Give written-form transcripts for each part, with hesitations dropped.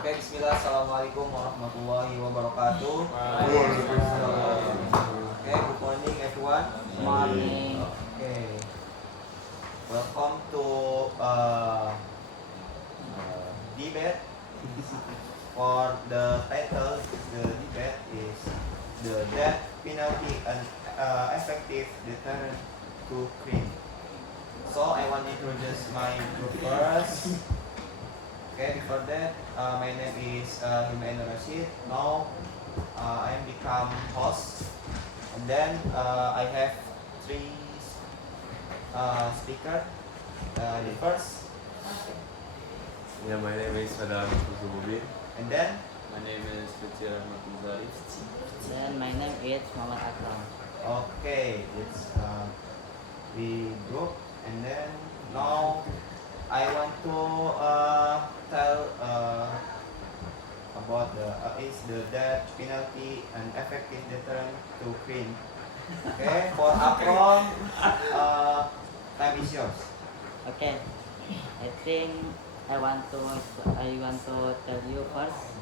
Oke, bismillah. Assalamualaikum warahmatullahi wabarakatuh. Oke, good morning everyone. Morning. Okay, welcome to debate. For the title, the debate is the death penalty and effective deterrent to crime. So I want to introduce my group first. Okay, before that, my name is Himaen Rashid. Now, I am become host, and then I have three speaker. The first, Yeah, my name is Sadam Kuzumubin. and then My name is Fitri Rahmat Muzari. Then my name is Muhammad Akram. okay, it's we group, and then now I want to tell about the death penalty and effective deterrent to crime. Okay, for Akram, time is yours. Okay. I think I want to tell you first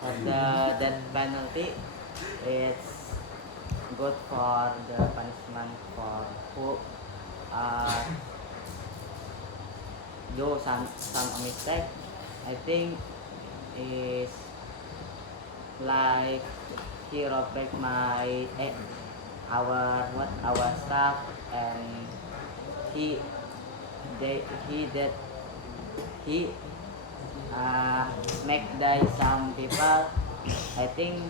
that the death penalty is good for the punishment for who do some mistake. I think is like he break our stuff, and he that he make die some people. I think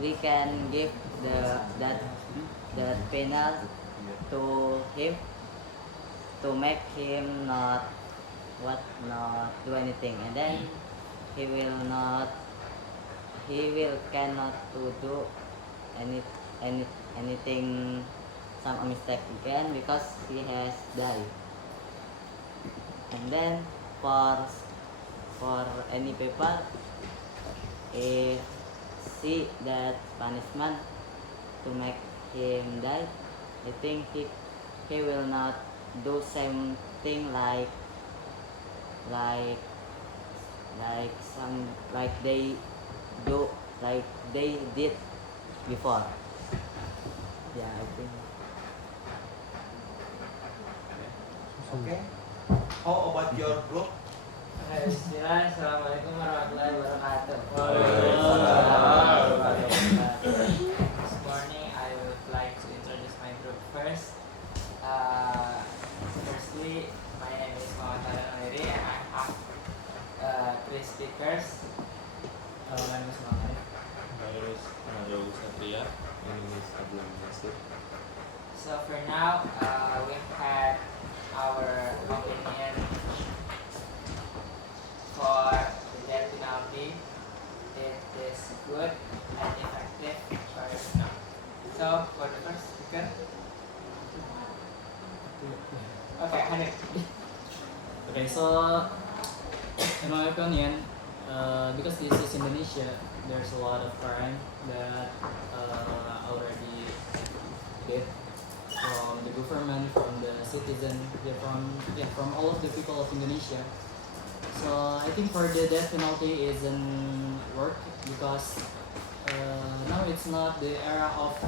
we can give that penal to him to make him not do anything, and then he will cannot to do any anything some mistake again because he has died. And then for any people, if see that punishment to make him die, I think he will not do same thing like they do like they did before. Yeah, I think. Okay. How about your group? Bismillah, Assalamualaikum warahmatullahi wabarakatuh. This morning I would like to introduce my group first. Firstly, my name is Muhammad Aliri and I have three speakers. My name is Muhammad. My name is Raul Satria. My name is Abdul Nasir. So for now, we've had our opinion for the death penalty. It is good and effective for now. So for the first speaker, okay, Hanif. Okay, so in my opinion, because this is Indonesia, there's a lot of crime that already did from the government, from the citizen, from all of the people of Indonesia. So I think for the death penalty isn't work because now it's not the era of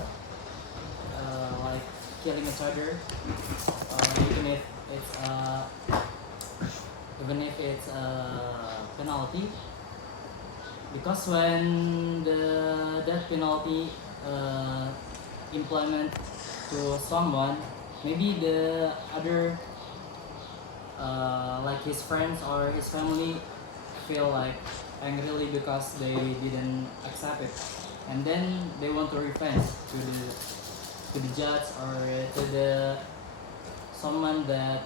like killing each other, even if it's a penalty, because when the death penalty implement to someone, maybe the other like his friends or his family feel like angrily because they didn't accept it, and then they want to revenge to the judge or to the someone that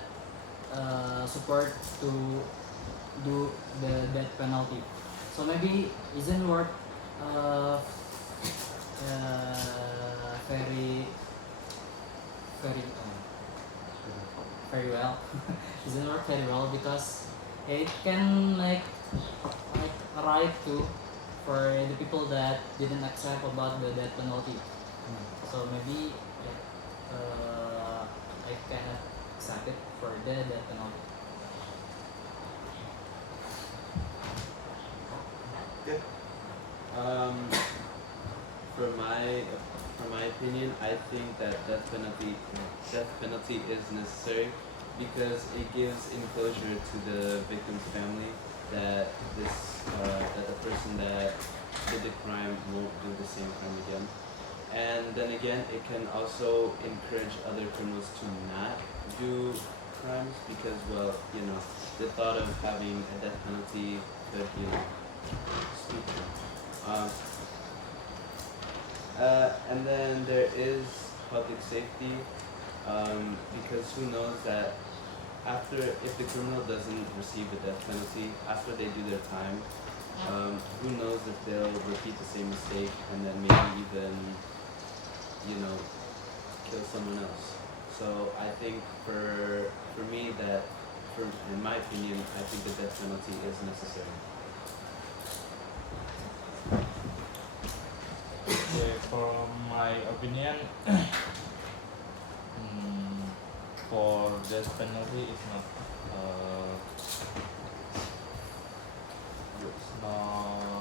support to do the death penalty. So maybe isn't work very very well. Doesn't work very well because it can make like right too for the people that didn't accept about the death penalty. So maybe I cannot accept it for the death penalty. opinion, I think that death penalty is necessary because it gives enclosure to the victim's family that that the person that did the crime won't do the same crime again. And then again, it can also encourage other criminals to not do crimes because, well, the thought of having a death penalty could, speak to them. And then there is public safety, because who knows that if the criminal doesn't receive the death penalty after they do their time, who knows if they'll repeat the same mistake and then maybe even, kill someone else. So I think for me in my opinion, I think the death penalty is necessary. Okay, for my opinion, for death penalty is not it's not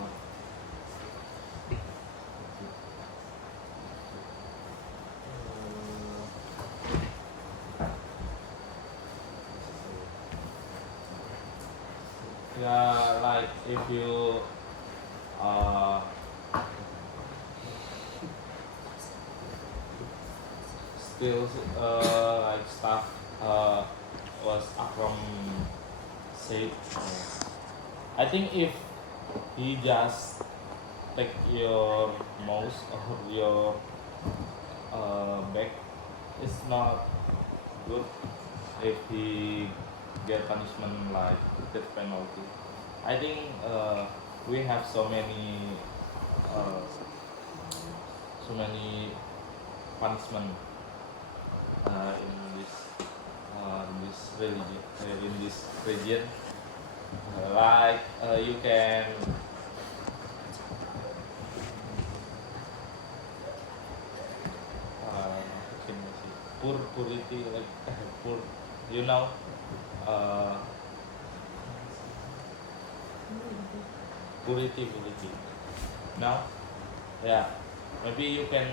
yeah, like if you still like stuff was Akram said. I think if he just take your mouse or your back, it's not good if he get punishment like death penalty. I think we have so many punishment in this religion in this region. Like you can purity like poor, uh, purity. Now, yeah, maybe you can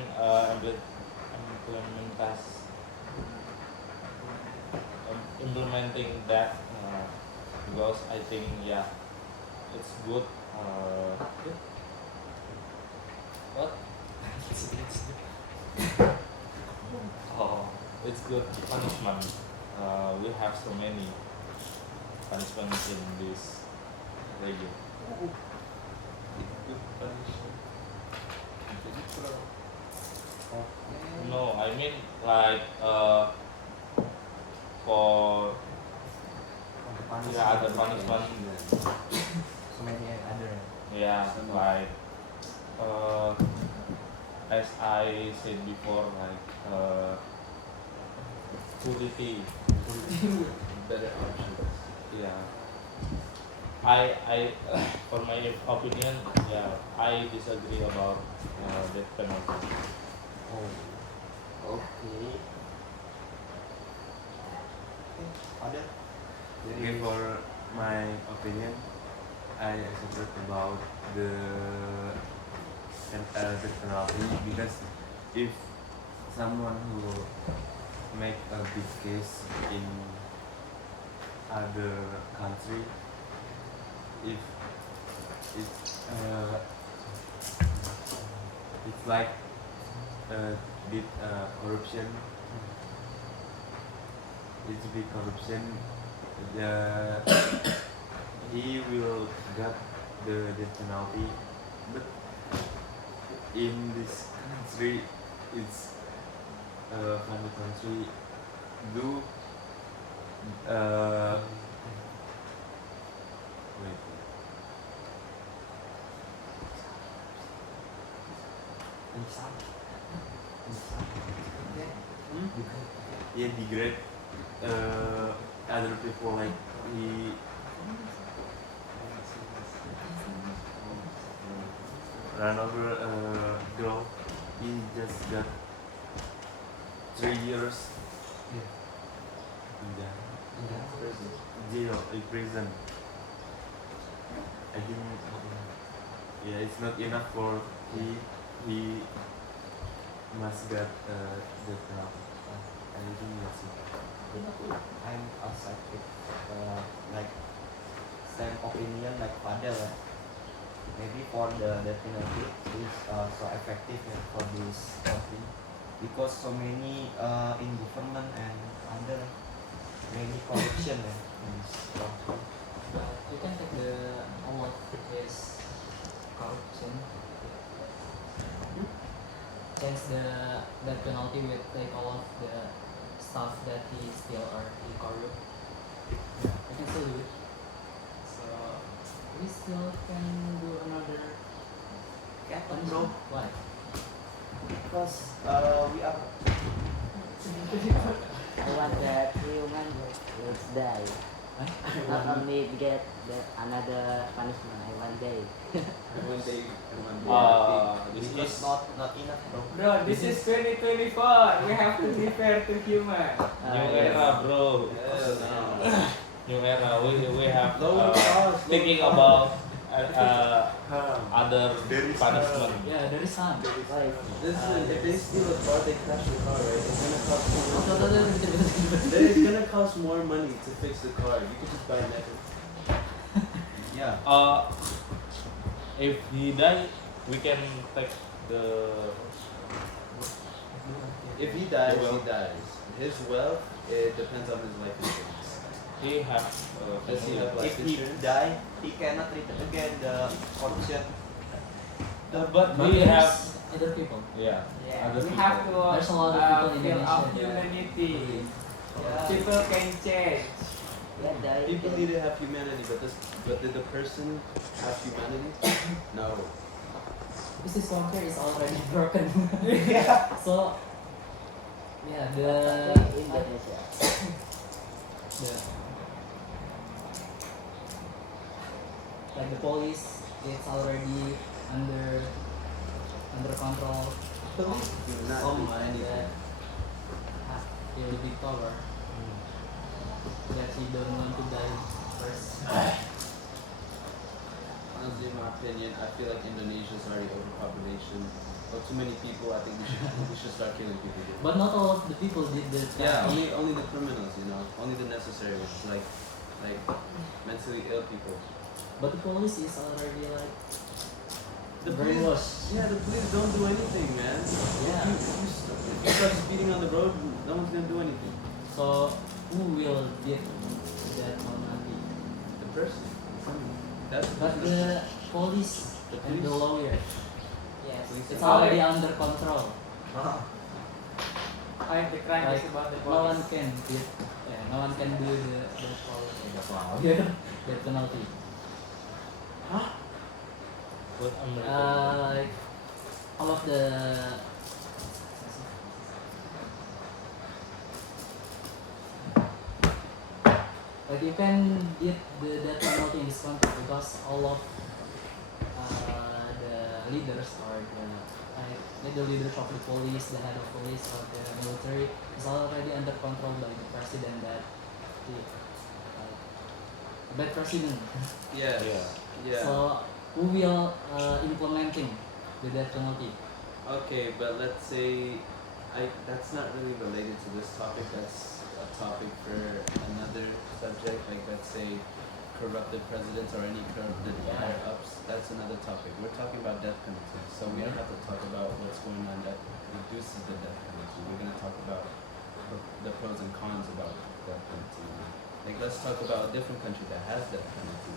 implementing that because I think it's good. What? Oh, it's good punishment. We have so many punishments in this region. Good punishment. No, I mean like for other punishment. So many other. Yeah, like as I said before, like purity. Better options. Yeah, I for my opinion, I disagree about death penalty. Oh, okay. Other? Okay, for my opinion, I support about the death penalty because if someone who make a big case in other country, if it's like did corruption, it's big corruption, he will get the death penalty, but in this country, it's from the country do wait. Yeah, degrade other people, like he ran over a girl. He just got 3 years in jail, in prison. I think it's not enough for he must get the crowd. I think that's it. I'm outside with like same opinion like Fadel. Maybe for the death penalty is so effective for this country because so many in government and other many corruption in this country. You can take all of his corruption. Change the penalty with like all of the stuff that he steal or he corrupt. Yeah, I can still do it. So we still can do another Bro, Why? because we are I want that human will die. Not only get another punishment, I want die. One day, this this is not enough, bro. Bro, this is 2024. We have to be fair to human. New era, bro. Yeah, New era. We have Lower cost, thinking lower about other There is punishment. Yeah, there is some. Why? Listen, if they steal a car, they crash the car, right? It's gonna cost more. No, no, no, no, no, no, no. Then it's gonna cost more money to fix the car. You could just buy a Netflix. Yeah. If he die, we can take the. If he dies, Well. he dies. His wealth, it depends on his life insurance. He have. Does he have life If he insurance? die, he cannot return again the corruption. But But we there's have. other people. Yeah. Yeah, Other we people. have to There's a lot of people in fill up Indonesia that- humanity. Yeah. People can change. Yeah, die. People need to have humanity, but did the person have humanity? No. Because this country is already broken. Yeah. So yeah, Indonesia. like the police, it's already under control. Police do not Some do anything. that in the big tower that you don't want to die first. Honestly, in my opinion, I feel like Indonesia's already overpopulation. Or too many people. I think we should start killing people. But not all of the people did the Yeah, only the criminals, you know, only the necessary ones, like mentally ill people. But the police is already like The brainwashed. Yeah, the police don't do anything, man. Yeah. If you start speeding on the road, no one's gonna do anything. So who will get that penalty? The person. That's But the police The and the police. lawyer, Yes. it's already under control. Fight the crime Like is about the no one police. can get, yeah, no one can do the lawyer the penalty. What American? Like all of the like you can get the death penalty in this country because all of the leaders or the leaders of the police, the head of police or the military is already under control by the president that the bad president. Yes. Yeah. Yeah. So who will implementing the death penalty? Okay, but let's say that's not really related to this topic. That's a topic for another subject. Like let's say corrupted presidents or any corrupted higher ups. That's another topic. We're talking about death penalty, so we don't have to talk about what's going on that reduces the death penalty. We're gonna talk about the pros and cons about death penalty. Like let's talk about a different country that has death penalty.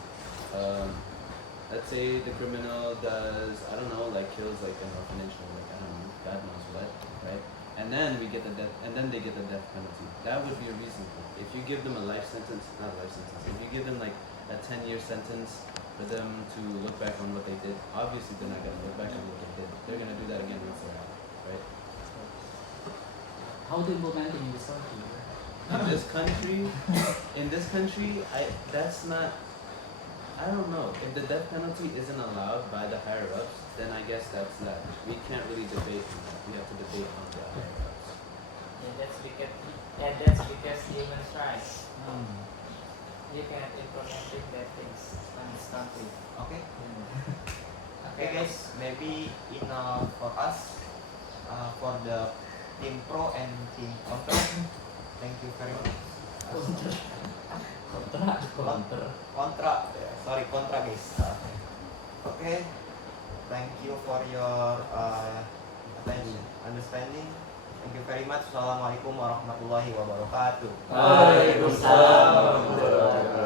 Let's say the criminal does, I don't know, like kills like an orphanage or like, I don't know, God knows what, right? And then we get the death, and then they get the death penalty. That would be reasonable. If you give them a life sentence, not a life sentence, if you give them like a 10-year sentence for them to look back on what they did, obviously they're not gonna look back on what they did. They're gonna do that again once they're out, right? How to implement in this country? In this country, that's not, I don't know. If the death penalty isn't allowed by the higher ups, then I guess that's that. We can't really debate on that. We have to debate on the higher ups. That's because human rights. You cannot implement bad things in this country. Okay. Okay guys, maybe enough for us for the team pro and team contra. Thank you very much. Contra, sorry, contra guys. Okay, thank you for your attention, understanding. Thank you very much. Assalamualaikum warahmatullahi wabarakatuh. Waalaikumsalam warahmatullahi wabarakatuh.